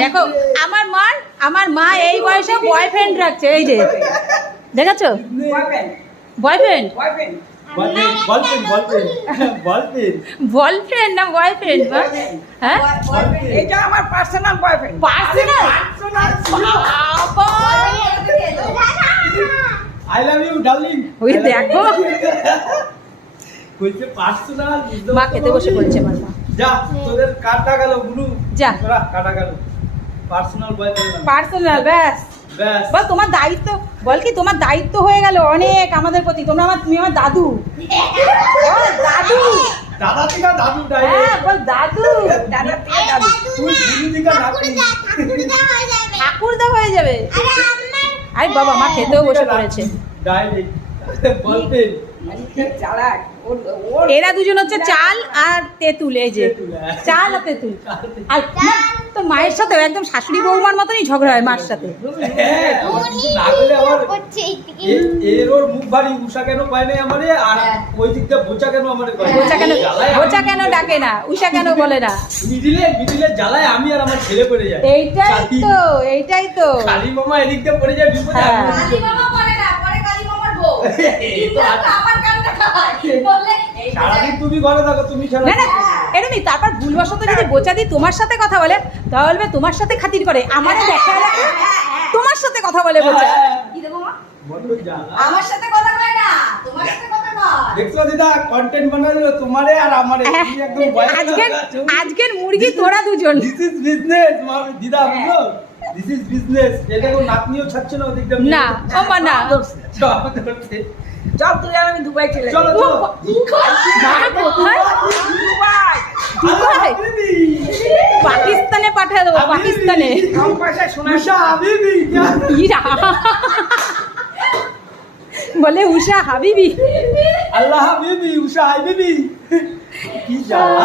দেখো আমার মা আমার মা এই বয়সে বয়ফ্রেন্ড রাখছে এই যে। দেখাচ্ছো? বয়ফ্রেন্ড বয়ফ্রেন্ড না বয়ফ্রেন্ড মা? হ্যাঁ? এটা আমার personal boyfriend personal I love you darling ওই দেখো। পার্সোনাল মা খেতে বসে পড়েছে আমার মা। যা তোদের কাটা গেল গুরু যা। তোরা কাটা গেল। পার্সোনাল বয়ফ্রেন্ড পার্সোনাল ব্যাস। ব্যাস। বল তোমার দায়িত্ব বল কি তোমার দায়িত্ব হয়ে গেল অনেক আমাদের প্রতি। তোমরা আমার তুমি আমার দাদু। বল, দাদু। দাদা থেকে দাদু হ্যাঁ বল দাদু। দাদা থেকে দাদু। ঠাকুরদা হয়ে যাবে। আই বাবা মা খেতেও বসে পড়েছে। ডাইরেক্ট বলপেন এরা দুজন হচ্ছে চাল আর তেঁতুল এই যে। হ্যাঁ। চাল আর তেঁতুল। আর তো মায়ের সাথে একদম শাশুড়ি বৌমার মতনই ঝগড়া হয় মার সাথে। হ্যাঁ, কেন পায় নাই আমারে? আর ওই বোচা কেন আমারে পায় বোচা কেন জ্বালায় আমি- ডাকে না? উষা কেন বলে না? জ্বালায় আমি আর আমার ছেলে পড়ে যায়। এইটাই তো এইটাই তো। কালী মামা এদিক দিয়ে পড়ে যায় বিপদে হ্যাঁ। তারপর ভুলবশত যদি বোচা দি তোমার সাথে কথা বলে তাহলে তোমার সাথে খাতির করে আমারে দেখা তোমার সাথে কথা বলে বোচা। আমার সাথে কথা কয় না তোমার সাথে কথা দেখছ দিদা কন্টেন্ট বানালো তোমারে আর আমারে হ্যাঁ, একদম আজকের আজকের মুরগি তোরা দুজন। দিস ইজ বিজনেস দিদা বুঝলো? দিস ইজ বিজনেস এটা কোন নাতনিও ছাড়ছে না ওদিকটা না ও না। চল তুই আর আমি দুবাই চলে চলো চলো। কোথায়? Dubai Dubai? পাকিস্তানে পাঠিয়ে দেবো পাকিস্তানে। কম পয়সায় সোনা হাবিবি ইরা। বলে উষা হাবিবি। আল্লাহ হাবিবি উষা হাবিবি। কি জ্বালা